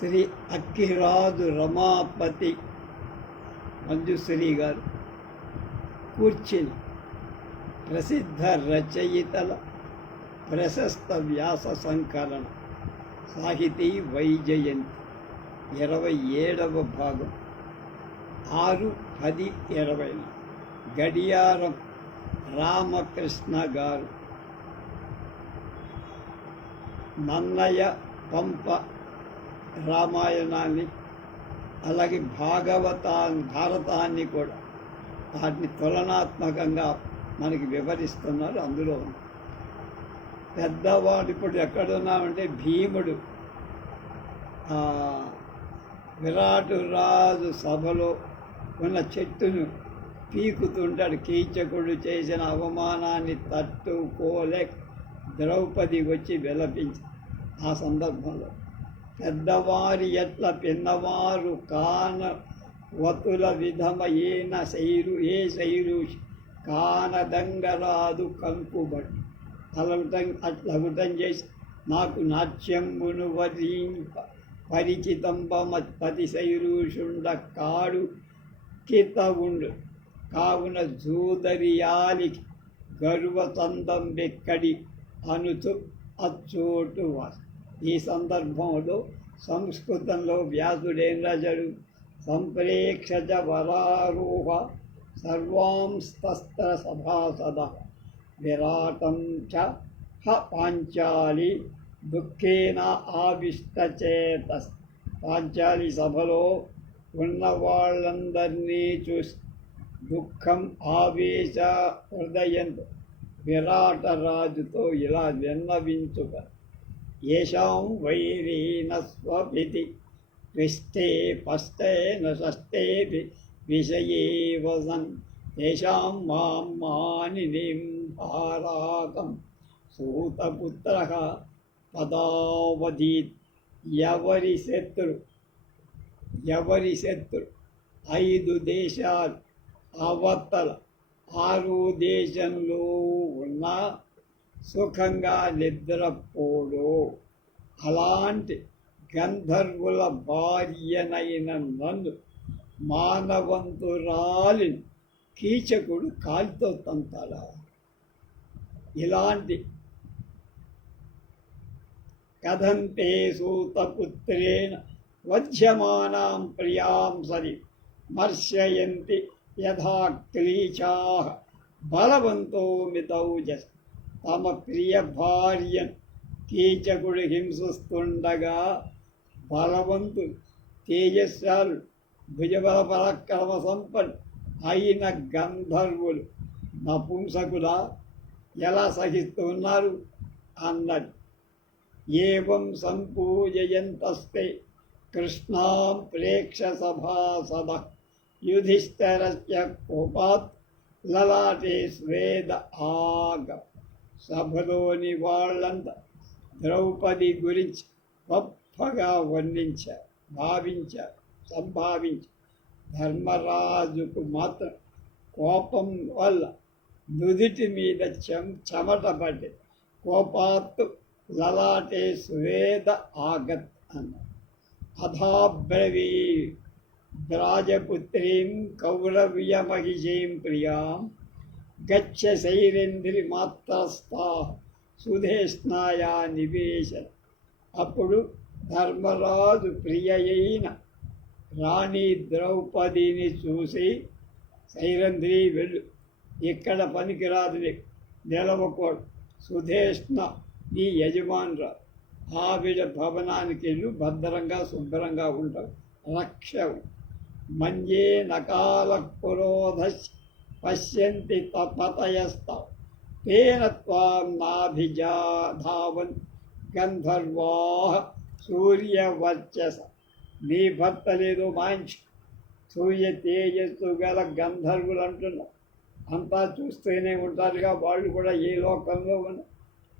శ్రీ అక్కిరాజు రమాపతి మంజుశ్రీ గారు కూర్చిన ప్రసిద్ధ రచయితల ప్రశస్త వ్యాస సంకలన సాహితీ వైజయంతి ఇరవై ఏడవ భాగం ఆరు పది ఇరవై గడియారం రామకృష్ణ గారు. నన్నయ పంప రామాయణాన్ని అలాగే భాగవతా భారతాన్ని కూడా వాటిని తులనాత్మకంగా మనకి వివరిస్తున్నారు అందులో ఉంది. పెద్దవాడు ఇప్పుడు ఎక్కడున్నామంటే భీముడు విరాటు రాజు సభలో ఉన్న చెట్టును పీకుతుంటాడు కీచకుడు చేసిన అవమానాన్ని తట్టుకోలేక ద్రౌపది వచ్చి విలపించి ఆ సందర్భంలో పెద్దవారి ఎట్ల పిన్నవారు కాన వతుల విధమ శైరు ఏ శైరు కానదంగరాదు కంకుబడి అలవటం అట్లవటం చేసి నాకు నాట్యంబును వరింప పరిచితంబమ పతి శైరూషుండ కాడు కిత ఉండు. కావున జూదరియాలి గర్వతందం వెక్కడి అనుచు అచ్చోటు వాస్. ఈ సందర్భంలో సంస్కృతంలో వ్యాసుడేం రాశాడు? సంప్రేక్షజ వరారూహ సర్వాంస్తస్త్ర సభాసద విరాటం చ హ పాంచాలి దుఃఖేన ఆవిష్టచేత పాంచాలి సభలో ఉన్న వాళ్ళందరినీ చూసి దుఃఖం ఆవేశ హృదయం విరాట రాజుతో ఇలా విన్నవించుక ఏషాం వైరీన స్వపితి విష్టే పష్టే నష్టే విషయే వసన్ తేషాం మాం మానినిం భారాకం సూతపుత్ర పదావధీత్ ఎవరి శత్రు ఎవరి శత్రు ఐదు దేశాలు అవతల ఆరు దేశంలో ఉన్న సుఖంగా నిద్రపోడు. అలాంటి గంధర్వుల భార్యనైన నన్ను మానవంతురాలి కీచకుడు కాలితో తంతాడా? ఇలాంటి కథంతే సూతపుత్రేణ వధ్యమానాం ప్రియాం సరి మర్శయంతి యథా క్లీచా బలవంతో మితౌ మితౌజస్ తమ ప్రియ భార్య కీచకుడు హింసిస్తుండగా బలవంతు తేజస్వాలు భుజబల పరాక్రమ సంపన్ అయిన గంధర్వులు నపుంసకులా ఎలా సహిస్తున్నారు అన్నది. ఏం సంపూజయంతస్తే కృష్ణాం ప్రేక్ష సభాసద యుధిష్ఠరస్య కోపాత్ లలాటే స్వేద ఆగ. సభలోని వాళ్ళంతా ద్రౌపది గురించి గొప్పగా వర్ణించారు భావించారు సంభావించారు ధర్మరాజుకు మాత్రం కోపం వల్ల నుదిటి మీద చెం చెమట కోపాత్తు లలాటే సువేద ఆగత్ అన్నారు అథాబ్రవీ రాజపుత్రీం కౌరవ్యమహిషీం ప్రియాం గచ్చ శైరేంద్రి మాత్రస్థా సుధేష్ణాయా నివేశ. అప్పుడు ధర్మరాజు ప్రియయైన రాణి ద్రౌపదిని చూసి శైరంధ్రి వెళ్ళు. ఇక్కడ పనికిరాదు నిలవకోడు సుధేష్ణ నీ యజమానురా. ఆవిడ భవనానికి వెళ్ళు భద్రంగా శుభ్రంగా ఉంటావు రక్ష మంజే నకాల క్రోధ పశ్యంతి తపతయస్తావు తేన త్వాం నాభిజా ధావన్ గంధర్వా సూర్యవర్చస నీ భర్త లేదు మాంచి సూర్య తేజస్సు గల గంధర్వులు అంటున్నారు. అంతా చూస్తూనే ఉంటారుగా వాళ్ళు కూడా ఏ లోకంలో ఉన్న.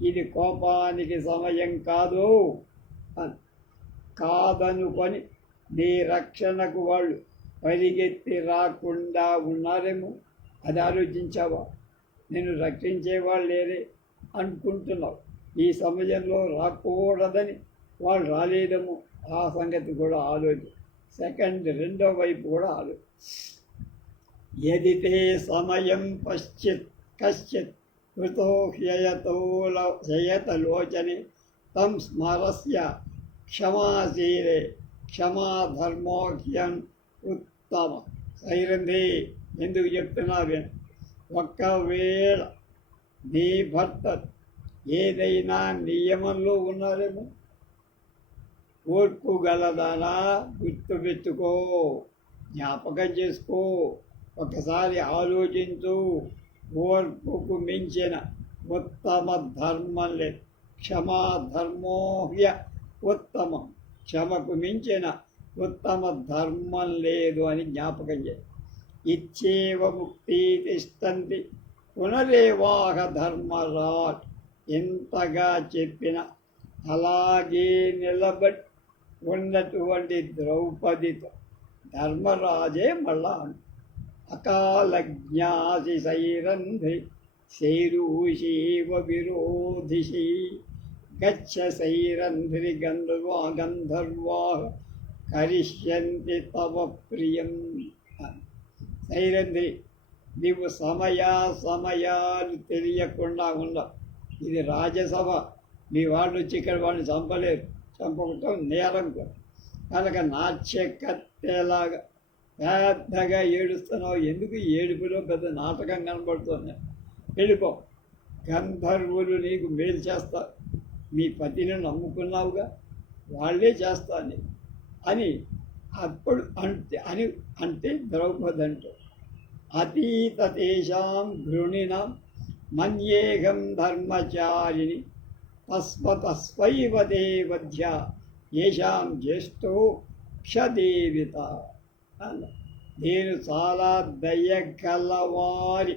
ఇది కోపానికి సమయం కాదు అని. కాదనుకొని నీ రక్షణకు వాళ్ళు పరిగెత్తి రాకుండా ఉన్నారేమో. అది ఆలోచించావా? నేను రక్షించేవాళ్ళు లేరే అనుకుంటున్నావు. ఈ సమయంలో రాకూడదని వాళ్ళు రాలేదేమో? ఆ సంగతి కూడా ఆలోచి. సెకండ్ రెండో వైపు కూడా ఆలోచి ఎదితే సమయం పశ్చిత్ కశ్చిత్ కృతో హ్యయతో తం స్మరస్య క్షమాశీరే క్షమాధర్మోహ్యం ఉత్తమ. సైరంధి ఎందుకు చెప్తున్నారు ఒక్కవేళ నీ భర్త ఏదైనా నియమంలో ఉన్నారేమో ఓర్పుగలదానా గుర్తు గుర్తుపెట్టుకో జ్ఞాపకం చేసుకో ఒకసారి ఆలోచించు. ఓర్పుకు మించిన ఉత్తమ ధర్మం లేదు. క్షమాధర్మోహ్య ఉత్తమం. క్షమకు మించిన ఉత్తమ ధర్మం లేదు అని జ్ఞాపకం చేయాలి ఇచ్చేవ ముక్తి తిష్టంది పునరేవాహ ధర్మరాట్ ఎంతగా చెప్పిన అలాగే నిలబడి ఉన్నటువంటి ద్రౌపదితో ధర్మరాజే మళ్ళా అకాల జ్ఞాసి శైరంధ్రి శైరూషీవ విరోధిషి. గచ్చ శైరంధ్రి గంధర్వా గంధర్వా కరిష్యంతి తవ ప్రియం. సైరంధ్రి నీవు సమయ సమయాలు తెలియకుండా ఉండవు ఇది రాజ్యసభ. మీ వాళ్ళు వచ్చి ఇక్కడ వాళ్ళని చంపలేరు. చంపకుండా నేరం కూడా. కనుక నాట్య కత్తెలాగా పెద్దగా ఏడుస్తున్నావు. ఎందుకు ఏడుపులో పెద్ద నాటకం కనబడుతుంది? వెళ్ళిపో. గంధర్వులు నీకు మేలు చేస్తారు. మీ పతిని నమ్ముకున్నావుగా? వాళ్ళే చేస్తాను అని అప్పుడు అంటే అని అంటే ద్రౌపది అతీత తేషాం గృణినాం మన్యేహం ధర్మచారిణి తస్మతస్వైవ దేవధ్య ఏషాం జ్యేష్ఠో క్షదేవిత అన్న నేను చాలా దయగలవారి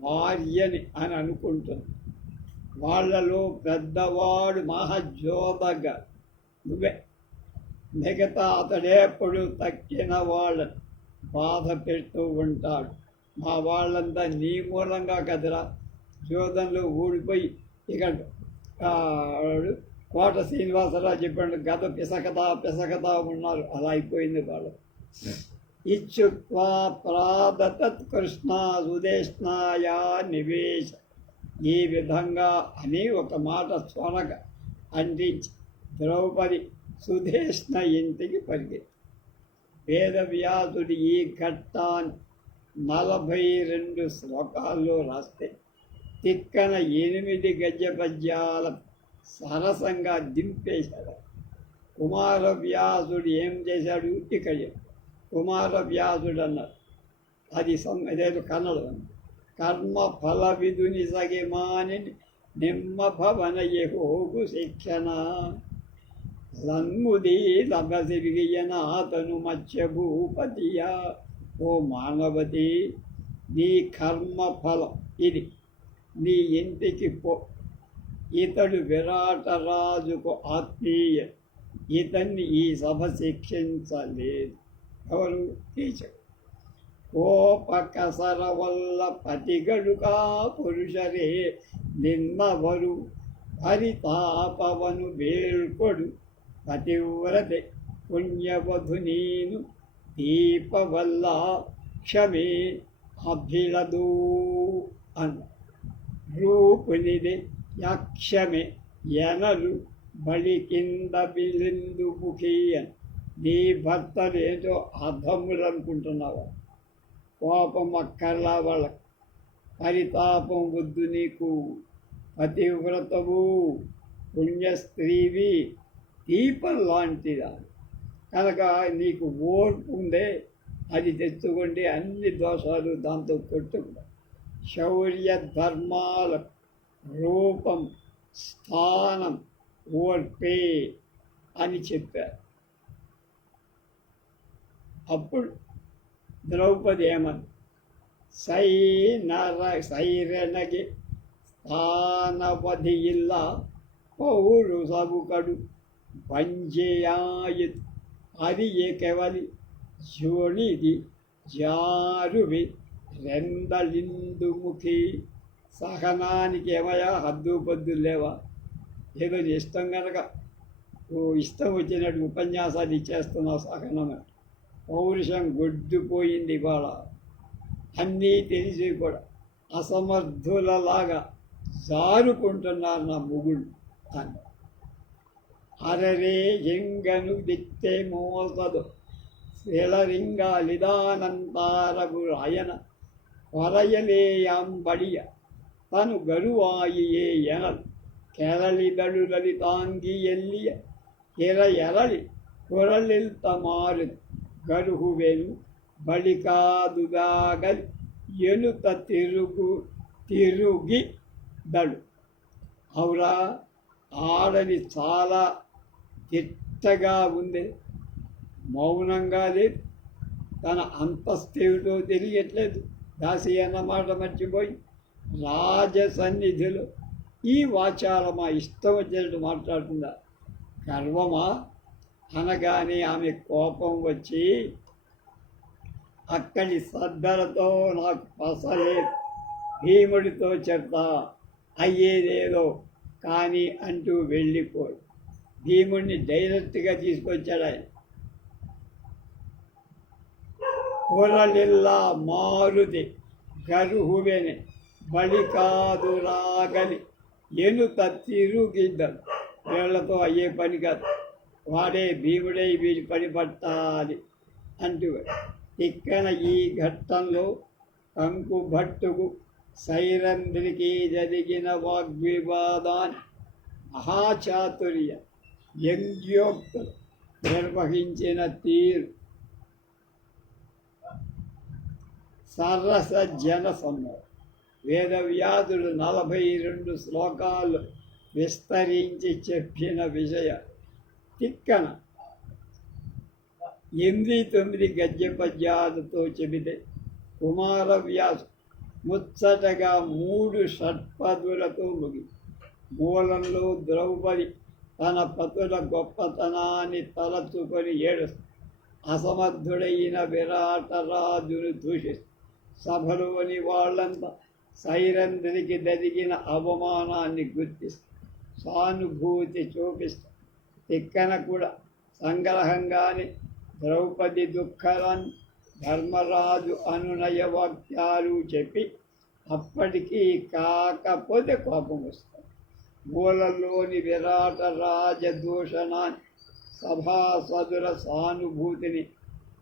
భార్యని అని అనుకుంటుంది వాళ్ళలో పెద్దవాడు మహజోదగా నువ్వే. మిగతా అతడేప్పుడు తక్కిన వాళ్ళని బాధ పెడుతూ ఉంటాడు. మా వాళ్ళంతా నీ మూలంగా కదరా. శోధనలు ఊడిపోయి ఇక్కడ కోట శ్రీనివాసరావు చెప్పాడు గత పిసకతా పిసకతా ఉన్నారు. అలా అయిపోయింది వాళ్ళు. ఇచ్చుక్వా ప్రాదతత్ కృష్ణ సుదేష్ణాయా నివేశ. ఈ విధంగా అని ఒక మాట చొనక అంటించి ద్రౌపది సుధేష్ణ ఇంటికి పరిగెత్తి వేదవ్యాసుడి ఈ ఘట్టాన్ నలభై రెండు శ్లోకాల్లో రాస్తే తిక్కన ఎనిమిది గజ పద్యాల సరసంగా దింపేశాడు. కుమారవ్యాసుడు ఏం చేశాడు? ఇక్కడ చెప్పు. కుమారవ్యాసుడు అన్నారు అది సం అదేదో కన్నడం కర్మ ఫల విధుని సగిమాని నిమ్మ భవన యహోగు శిక్షణ. లన్ముది లభసిరిగియన అతను మత్స్య ఓ మానవతి నీ కర్మ ఫలం ఇది. నీ ఇంటికి పో. ఇతడు విరాటరాజుకు ఆత్మీయ. ఇతన్ని ఈ సభ శిక్షించలేదు. ఎవరు? టీచర్ కోపకసర వల్ల పతిగడుకా పురుషరే. నిన్నవరు హరితాపవను వేల్కొడు. పతివ్రతే పుణ్యవధు నీను దీపవల్ల క్షమే అభిలదు అన్న రూపునిది యక్షమే ఎనలు బలి కింద బిలిందు ముఖీయన్ నీ భర్తలేదో అధములు అనుకుంటున్నావా కోపం అక్కర్లా వాళ్ళకి పరితాపం వద్దు నీకు. పతివ్రతవు పుణ్యస్త్రీవి దీపం లాంటిదా కనుక నీకు ఓర్పు ఉందే అది తెచ్చుకుంటే అన్ని దోషాలు దాంతో కొట్టుకుంటా శౌర్య ధర్మాల రూపం స్థానం ఓర్పే అని చెప్పారు. అప్పుడు ద్రౌపది ఏమని సై నర సైరణగి స్థానపది ఇల్లా పౌరు సబుకడు వంజయాయద్ అది ఏకవలి జోణిది జారువి రెందలిందుముఖి సహనానికి ఏమయ్యా హద్దు పొద్దులు లేవా ఏదో ఇష్టం కనుక ఓ ఇష్టం వచ్చినట్టు ఉపన్యాసాలు ఇచ్చేస్తున్నావు సహనమే పౌరుషం గొడ్డుపోయింది ఇవాళ అన్నీ తెలిసి కూడా అసమర్థులలాగా జారుకుంటున్నారు నా ముగుళ్ళు అని అరరే ఎంగను దిక్తే మోసదు ಲಿದಾನಂತಾರಗು ರಾಯನ ಹೊರೆಯಲೇಯಾಂಬಡಿಯ ತನು ಗರುವಾಯಿಯೇ ಎನಲ್ ಕೆರಳಿದಳು ಲಲಿತಾಂಗಿಯಲ್ಲಿಯ ಕೆರ ಎರಳಿ ಕೊರಳಿಲ್ತ ಮಾರು ಗರುಹುವೆನು ಬಳಿಕಾದುದಾಗಲಿ ಎನುತ ತಿರುಗು తిరుగి దడు అవురా ఆడని చాలా తిట్టగా ఉంది. మౌనంగా లేదు. తన అంతస్తేమిటో తెలియట్లేదు. దాసి అన్నమాట మర్చిపోయి రాజ సన్నిధిలో ఈ వాచాలమా ఇష్టం వచ్చినట్టు మాట్లాడుతుందా? గర్వమా? అనగానే ఆమె కోపం వచ్చి అక్కడి సద్దలతో నాకు పసలే భీముడితో చెప్తా అయ్యేదేదో కానీ అంటూ వెళ్ళిపోయి భీముడిని డైరెక్ట్గా తీసుకొచ్చాడు ఆయన. కురలిల్లా మారుది గరుహువెని బలి కాదు రాగలి. ఎనుత తిరుగిద్దాం. వీళ్ళతో అయ్యే పని కాదు. వాడే భీముడే వీడి పని పట్టాలి అంటూ తిక్కన ఈ ఘట్టంలో కంకు భట్టుకు సైరంధ్రికి జరిగిన వాగ్వివాదాన్ని మహాచాతుర్యం వ్యంగ్యోక్తులు నిర్వహించిన తీరు సరస జన సమూహం వేదవ్యాధుడు నలభై రెండు శ్లోకాలు విస్తరించి చెప్పిన విషయ తిక్కన. ఎనిమిది తొమ్మిది గద్య పద్యాలతో చెబితే కుమారవ్యాసు ముచ్చటగా మూడు షట్పదులతో ముగి మూలంలో ద్రౌపది తన పతుల గొప్పతనాన్ని తలచుకొని ఏడుస్తూ అసమర్థుడైన విరాటరాజును దూషిస్తూ సభలోని వాళ్ళంతా సైరంధ్రికి జరిగిన అవమానాన్ని గుర్తిస్తూ సానుభూతి చూపిస్తూ. తిక్కన కూడా సంగ్రహంగానే ద్రౌపది దుఃఖాన్ని ధర్మరాజు అనునయ వాక్యాలు చెప్పి అప్పటికీ కాకపోతే కోపం వస్తుంది. మూలలోని విరాట రాజదూషణాన్ని సభాసదుల సానుభూతిని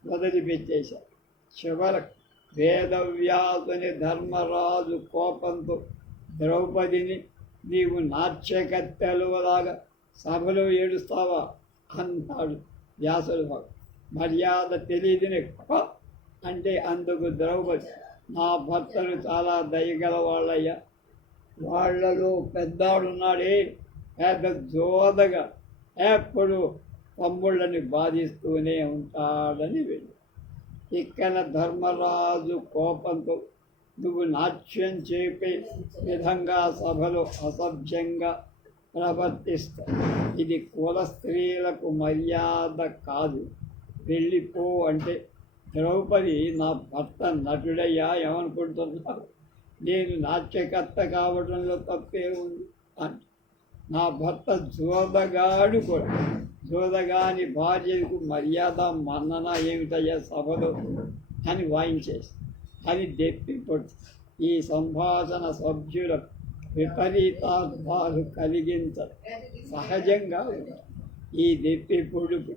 మొదలుపెట్టేశారు చివరకు వేదవ్యాసుని ధర్మరాజు కోపంతో ద్రౌపదిని నీవు నాట్యకత్తెలువలాగా సభలో ఏడుస్తావా? అన్నాడు వ్యాసుడు మర్యాద తెలియదని అంటే అందుకు ద్రౌపది నా భర్తలు చాలా దయగల వాళ్ళయ్యా వాళ్ళలో పెద్దాడున్నాడే పెద్ద జోదగా ఎప్పుడు తమ్ముళ్ళని బాధిస్తూనే ఉంటాడని వెళ్ళి ఇక్కడ ధర్మరాజు కోపంతో నువ్వు నాట్యం చేపే విధంగా సభలో అసభ్యంగా ప్రవర్తిస్తావు ఇది కుల స్త్రీలకు మర్యాద కాదు. వెళ్ళిపో అంటే ద్రౌపది నా భర్త నటుడయ్యా ఏమనుకుంటున్నావు? నేను నాట్యకర్త కావడంలో తప్పే ఉంది. అంటే నా భర్త జోదగాడు కూడా. జోదగాని భార్యకు మర్యాద మన్నన ఏమిటయ్యా సభలో? అని వాయించేసి అని దెప్పి పొట్టు ఈ సంభాషణ సభ్యుల విపరీతార్థాలు కలిగించ సహజంగా ఈ దెప్పి పొడుపు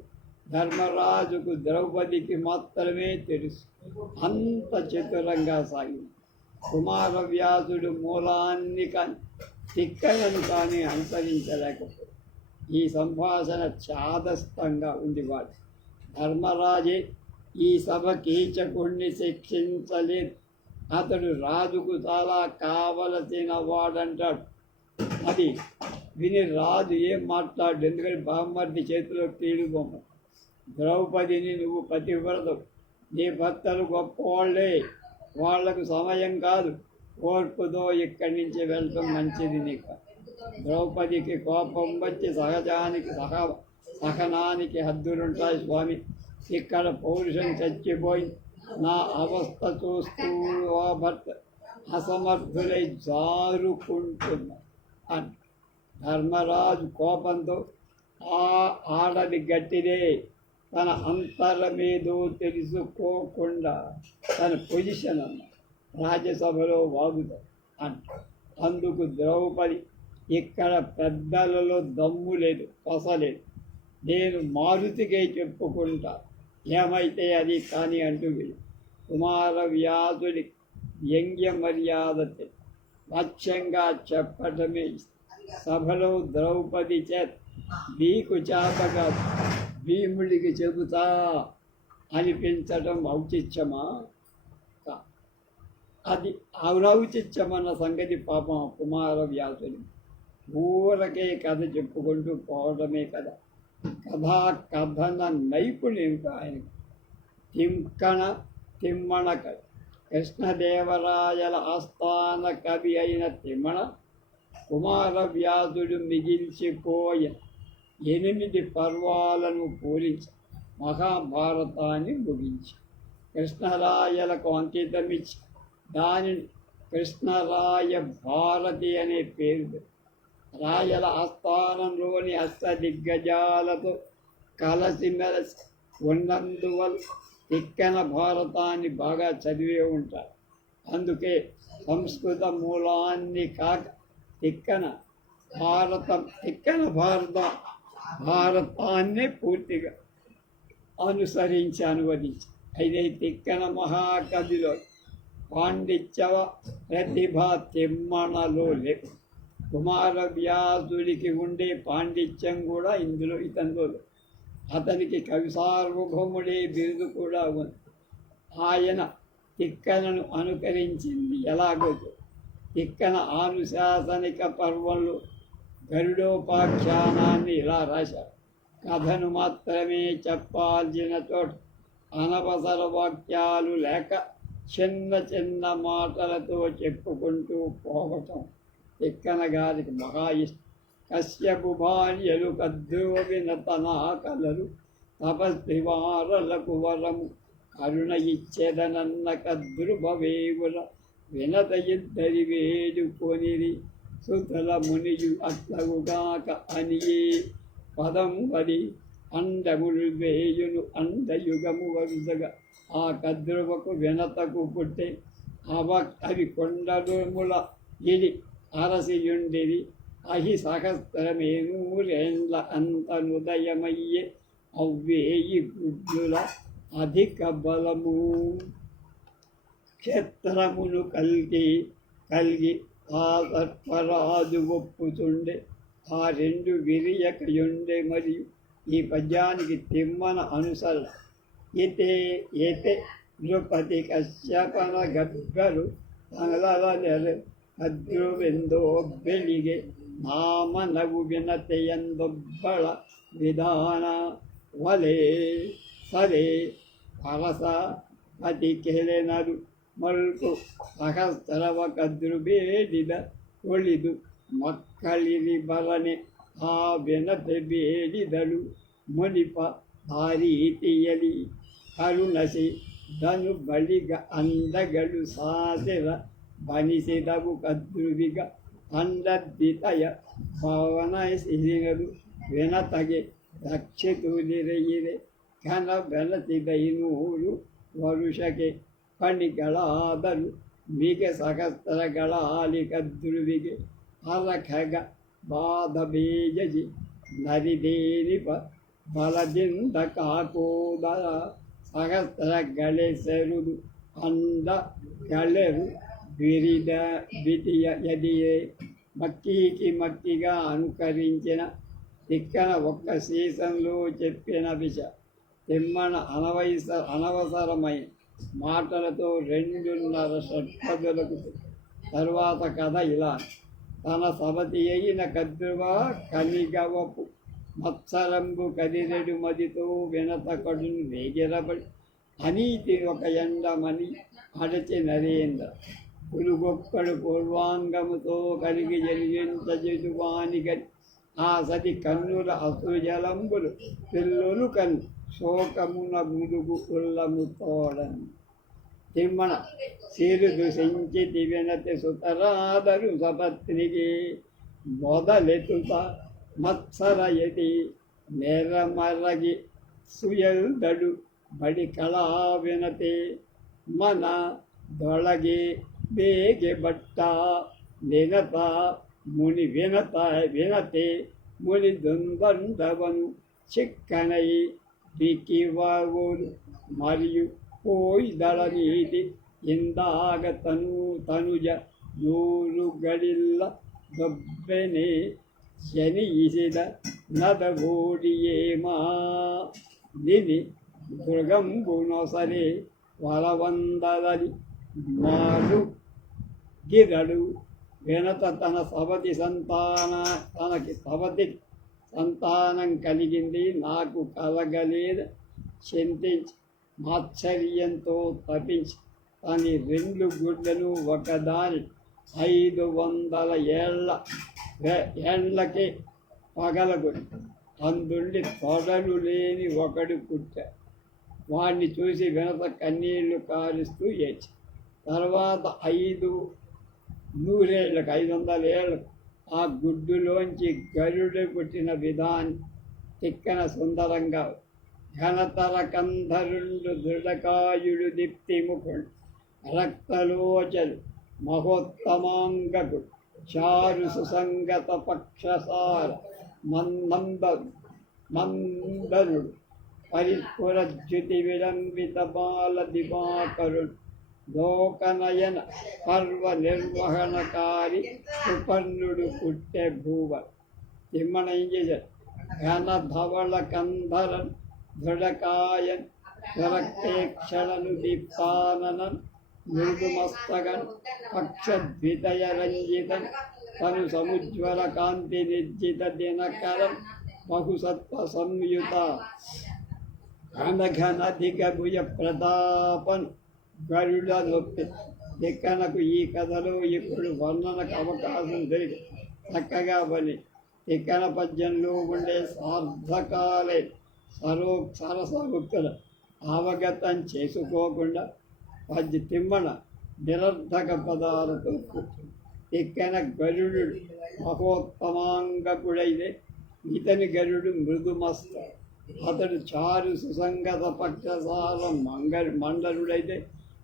ధర్మరాజుకు ద్రౌపదికి మాత్రమే తెలుసు. అంత చతురంగా సాగింది. కుమారవ్యాసుడు మూలాన్ని కానీ తిక్కలను కానీ అనుసరించలేకపోయి ఈ సంభాషణ చాదస్తంగా ఉంది వాడు. ధర్మరాజే ఈ సభ కీచకుణ్ణి శిక్షించలేదు. అతడు రాజుకు చాలా కావలసిన వాడంటాడు అది విని రాజు ఏం మాట్లాడు? ఎందుకంటే బామ్మర్ది చేతిలో తీడు బొమ్మ? ద్రౌపదిని నువ్వు పతివ్రతం నీ భర్తలు గొప్పవాళ్ళే వాళ్ళకు సమయం కాదు. ఓర్పుతో ఇక్కడి నుంచి వెళ్ళటం మంచిది నీకు. ద్రౌపదికి కోపం వచ్చి సహజానికి సహ సహనానికి హద్దులుంటాయి స్వామి. ఇక్కడ పౌరుషం చచ్చిపోయి నా అవస్థ చూస్తూ భర్త అసమర్థులై జారుకుంటున్నా ధర్మరాజు కోపంతో ఆ ఆడది గట్టిదే. తన అంతరమేదో తెలుసుకోకుండా తన పొజిషన్ అన్న రాజ్యసభలో వాగుతాం అంట. అందుకు ద్రౌపది ఇక్కడ పెద్దలలో దమ్ము లేదు పసలేదు నేను మారుతికే చెప్పుకుంటా. ఏమైతే అది కానీ అంటూ వెళ్ళి కుమార వ్యాధుడి వ్యంగ్య మర్యాద లక్ష్యంగా చెప్పటమే సభలో ద్రౌపది చేత నీకు చేతగా భీముడికి చెబుతా అనిపించటం ఔచిత్యమా? అది అనౌచిత్యమన్న సంగతి పాపం కుమార వ్యాసుని ఊరకే కథ చెప్పుకుంటూ పోవడమే కదా కథా కథన నైపుణ్యం ఆయన తింకణ తిమ్మణ కవి కృష్ణదేవరాయల ఆస్థాన కవి అయిన తిమ్మణ కుమార వ్యాసుడు మిగిల్చిపోయిన ఎనిమిది పర్వాలను పూరించి మహాభారతాన్ని ముగించి. కృష్ణరాయలకు అంకితమిచ్చి. దానిని కృష్ణరాయ భారతి అనే పేరు రాయల ఆస్థానంలోని అష్టదిగ్గజాలతో కలసిమెలసి ఉన్నందువల్ల తిక్కన భారతాన్ని బాగా చదివే ఉంటారు. అందుకే సంస్కృత మూలాన్ని కాక తిక్కన భారతం తిక్కన భారత భారతాన్నే పూర్తిగా అనుసరించి అనువదించి. అయితే తిక్కన మహాకవిలో పాండిత్యవ ప్రతిభ తిమ్మణలో లేవు కుమార వ్యాసుడికి ఉండే పాండిత్యం కూడా ఇందులో ఇతనిలో అతనికి కవి సార్వభౌముడే బిరుదు కూడా ఉంది. ఆయన తిక్కనను అనుకరించింది ఎలాగో. తిక్కన ఆనుశాసనిక పర్వంలో గరుడోపాఖ్యానాన్ని ఇలా రాశారు కథను మాత్రమే చెప్పాల్సిన చోట అనవసర వాక్యాలు లేక చిన్న చిన్న మాటలతో చెప్పుకుంటూ పోవటం తిక్కన గారికి మహా ఇష్టం. కశ్యపు భార్యలు కద్రోవిన తన కలలు తపస్వివారలకు వరము. కరుణ ఇచ్చేదనన్న కద్రుభవేవుల వినత ఇద్దరి వేడుకొనిరి సుతల మునియు అట్లగుగాక అనియే పదం వడి అండములు వేయును అండయుగము వరుసగా. ఆ కద్రువకు వినతకు పుట్టే అవ అవి కొండలుముల ఇది అరసియుండిది అహి సహస్రమేనూరేండ్ల అంతనుదయమయ్యే అవ్వేయి గుడ్డుల అధిక బలము. క్షేత్రమును కల్గి కలిగి ఆ సత్వరాజు ఒప్పుతుండే ఆ రెండు విరియకయుండే మరియు ఈ పద్యానికి తిమ్మన అనుసరణ ఇతే ఏతే నృపతి కశ్యపన గబ్బరు తనల నెల ಅದ್ರುವೆಂದೋ ಬೆಳಿಗ್ಗೆ ನಾಮ ನಗುವಿನತೆಯಂದೊಬ್ಬಳ ವಿಧಾನ ಒಲೆ ಸರೆ ಪರಸ ಅತಿ ಕೆಳೆನರು ಮಲ್ಕು ಸಹಸ್ರವ ಕದ್ರು ಬೇಡಿದ ಒಳಿದು ಮಕ್ಕಳಿರಿ ಬಲನೆ ಆ ಬೆನತೆ ಬೇಡಿದಳು. ಮುನಿಪ ಆ ರೀತಿಯಲಿ ಕರುಣಸಿ ಧನು ಬಳಿಗ ಅಂದಗಳು ಸಾಸಿರ ಬನಿಸಿದವು ಕದ್ರುವಿಗ ಅಂದದ್ದಿತಯ ಭಾವನ ವೆನತಗೆ ವಿನತಗೆ ಕನ ಘನ ಇನ್ನೂರು ವರುಷಕ್ಕೆ ಪಣಿಗಳಾದರು ಮಿಗೆ ಸಹಸ್ರಗಳಾಲಿಗದ್ರುವಿಗೆ ಹರಖಗ ಬಾಧಬೇಜಿ ನರಿದೇರಿಪ ಬಲದಿಂದ ಕಾಕೋದರ ಸಹಸ್ರಗಳೆಸೆರುದು ಅಂದ ಗಳೆರು ಬಿರಿದ ಬಿತಿಯ ಎದಿಯೇ మక్కీకి మక్కిగా అనుకరించిన తిక్కన ఒక్క సీజన్లో చెప్పిన విష తిమ్మన అనవైస అనవసరమైన మాటలతో రెండున్నర షట్పదులకు తరువాత కథ ఇలా. తన సవతి అయిన కద్రువ కనిగవపు మత్సరంబు కదిరెడు మదితో వినత కడును వేగిరబడి అనీతి ఒక ఎండమని అడచి నరేంద్ర పులుగొక్కడు పూర్వాంగముతో కలిగి జలించజువానిగని ఆ సతి కన్నుల అసృజలంబులు పిల్లులు కన్ను శోకమున గురుగు ఉల్లము తోడన్ తిమ్మన సిరుదు సించి దివినతి సుతరాదరు సపత్రికి మొదలెతుత మత్సరయతి నెరమరగి ಸುಯಲ್ದಡು ಬಡಿ ಕಳಾವಿನತೆ ಮನ ದೊಳಗೆ ಬೇಗೆ ಬಟ್ಟ ನೆನತ ಮುನಿ ವಿನತ ವಿನತೆ ಮುನಿ ದುಂಬಂಧವನು ಚಿಕ್ಕನೈ ಬಿಕ್ಕಿವಾಗುವುದು ಮರಿಯು ಹೋಯ್ದಳ ನೀತಿ ಎಂದಾಗ ತನು ತನುಜ ನೂರುಗಳಿಲ್ಲ ದೊಬ್ಬೆನೆ ಶನಿಯಿಸಿದ ನದಗೋಡಿಯೇಮಾ ನಿನಿ దుర్గంబునొసరే వరవందలని మారు గిరడు వెనత తన సవతి సంతాన తనకి సవతి సంతానం కలిగింది. నాకు కలగలేదు. చింతించి మాత్సర్యంతో తపించి తని రెండు గుడ్లను ఒకదాని ఐదు వందల ఏళ్ళ ఏళ్ళకి పగలగొట్టి అందుండి తొడలు లేని ఒకడు పుట్టాడు వాడిని చూసి వినత కన్నీళ్ళు కారుస్తూ ఏచి తర్వాత ఐదు నూరేళ్ళకు ఐదు వందల ఏళ్ళకు ఆ గుడ్డులోంచి గరుడు పుట్టిన విధాన్ తిక్కన సుందరంగా ఘనతర కంధరుండు దృఢకాయుడు దీప్తిముఖుడు రక్తలోచలు మహోత్తమాంగకుడు చారు సుసంగత పక్షసార మందంబ మందనుడు పరిపురజ్యుతి విలంబిత బాల దివాకరుడు. లోకనయన పర్వ నిర్వహణకారి సుపర్ణుడు పుట్టే భూవ తిమ్మన ఏం ఘన ధవళ కంధరన్ దృఢకాయన్ స్వరక్షేక్షణను దీప్తాననన్ మృదుమస్తగన్ పక్షద్వితయ రంజితన్ తను సముజ్వల కాంతి నిర్జిత దినకరం బహుసత్వ సంయుత ఘనఘనధిక భుజ ప్రతాపన్ గరుడ నొప్పి తిక్కనకు ఈ కథలో ఇప్పుడు వర్ణనకు అవకాశం లేదు. చక్కగా పని తిక్కన పద్యంలో ఉండే సార్థకాలే సరో సరసగుప్తుల అవగతం చేసుకోకుండా పద్య తిమ్మన నిరర్ధక పదాలతో తిక్కన గరుడు మహోత్తమాంగకుడైతే ఇతని గరుడు మృదుమస్త అతడు చారు సుసంగత పక్షసాల మంగ మండలుడైతే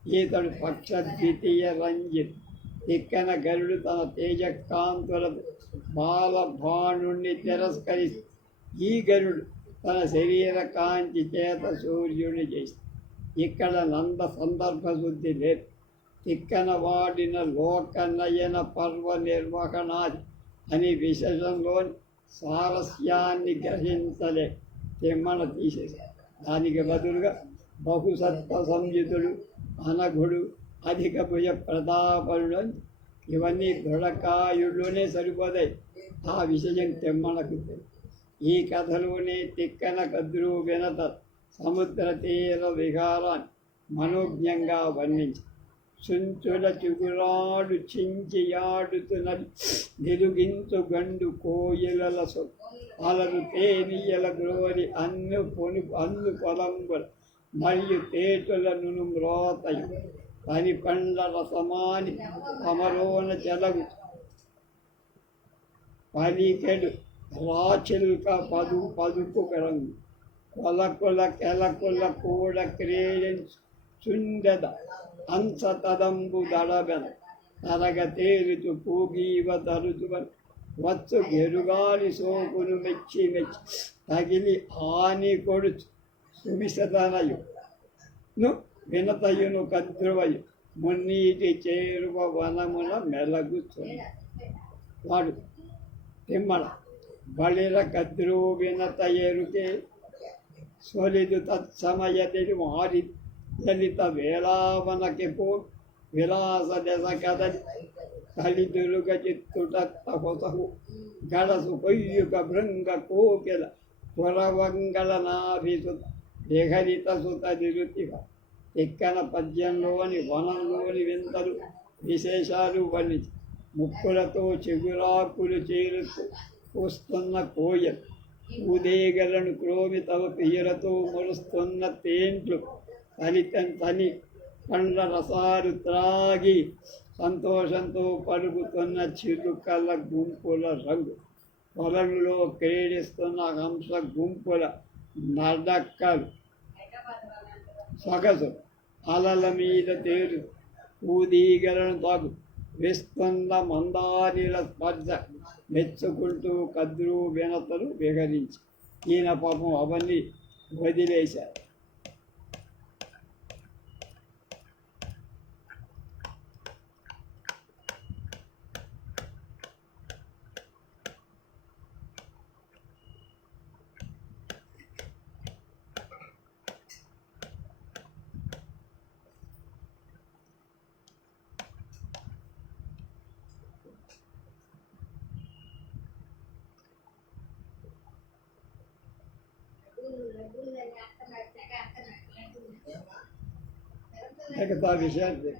ఈతడు పక్ష ద్వితీయ రంజిత్ తిక్కన గరుడు తన తేజకాంతుల బాలభానుణ్ణి తిరస్కరిస్తూ తిరస్కరి ఈ గరుడు తన శరీర కాంతి చేత సూర్యుని చేసి ఇక్కడ నంద సందర్భ శుద్ధి లేదు. తిక్కన వాడిన లోకనయన పర్వ నిర్వహణాది అని విశేషంలోని సారస్యాన్ని గ్రహించలే. తిమ్మన తీసేశారు దానికి బదులుగా బహుసత్వ సంయుతుడు అనఘుడు అధిక భుజ ప్రతాపనుడు ఇవన్నీ దృఢకాయుడులోనే సరిపోతాయి. ఆ విషయం తిమ్మనకు ఈ కథలోనే తిక్కన కద్రు వినత సముద్ర తీర విహారాన్ని మనోజ్ఞంగా వర్ణించి. చుంచుల చిగురాడు చించియాడుతున్నది నిలుగించు గండు కోయిలల సొ అలరు తేనియల గ్రోరి అన్ను పొను అన్ను పొలంబుల మరియు తేటులను మ్రోతయు. పని పండ్ల రసమాని అమరోన జలగు. పలికెడు రాచిల్క పదు పదుపు రంగు కొలకుల కెలకుల కూడ క్రీడించు చుండెద. అంశ తదంబు దడబెన తరగ తేలుచు పూగీవ తరుచువన్ వచ్చు గెరుగాలి సోకును మెచ్చి మెచ్చి. తగిలి ఆని కొడుచు. సుమిశ్రతానయు ను వినతయును కద్రువయు. మున్నీటి చేరువ వనమున మెలగుతుంది వాడు తిమ్మల బళిర కద్రువు వినత ఎరుకే. సొలిదు తత్సమయదిరి మారి లలిత వేళావనకెపు విలాస దశ కదలి కలిదులుగ చిత్తుటత్త కొసహు గడసు కొయ్యుక భృంగ కోకిల కొరవంగళ నాభిసుత. విహరిత సుత నిరుతివ ఎక్కన పద్యంలోని వనంలోని వింతలు విశేషాలు వర్ణించి ముక్కులతో చిగురాకులు చేరుతూ వస్తున్న కోయలు ఊదేగలను క్రోమి తవ పియ్యలతో మురుస్తున్న తేంట్లు తలితం తని పండ్ల రసాలు త్రాగి సంతోషంతో పలుకుతున్న చిరుకల గుంపుల రంగు. పొలంలో క్రీడిస్తున్న హంస గుంపుల నడక్కలు సొగసు అలల మీద తేరు. ఊదీగలను తాగు. విస్తున్న మందారిల స్పర్శ. మెచ్చుకుంటూ కద్రు వినతలు విహరించి. ఈయన పాపం అవన్నీ వదిలేశారు. విషయాన్ని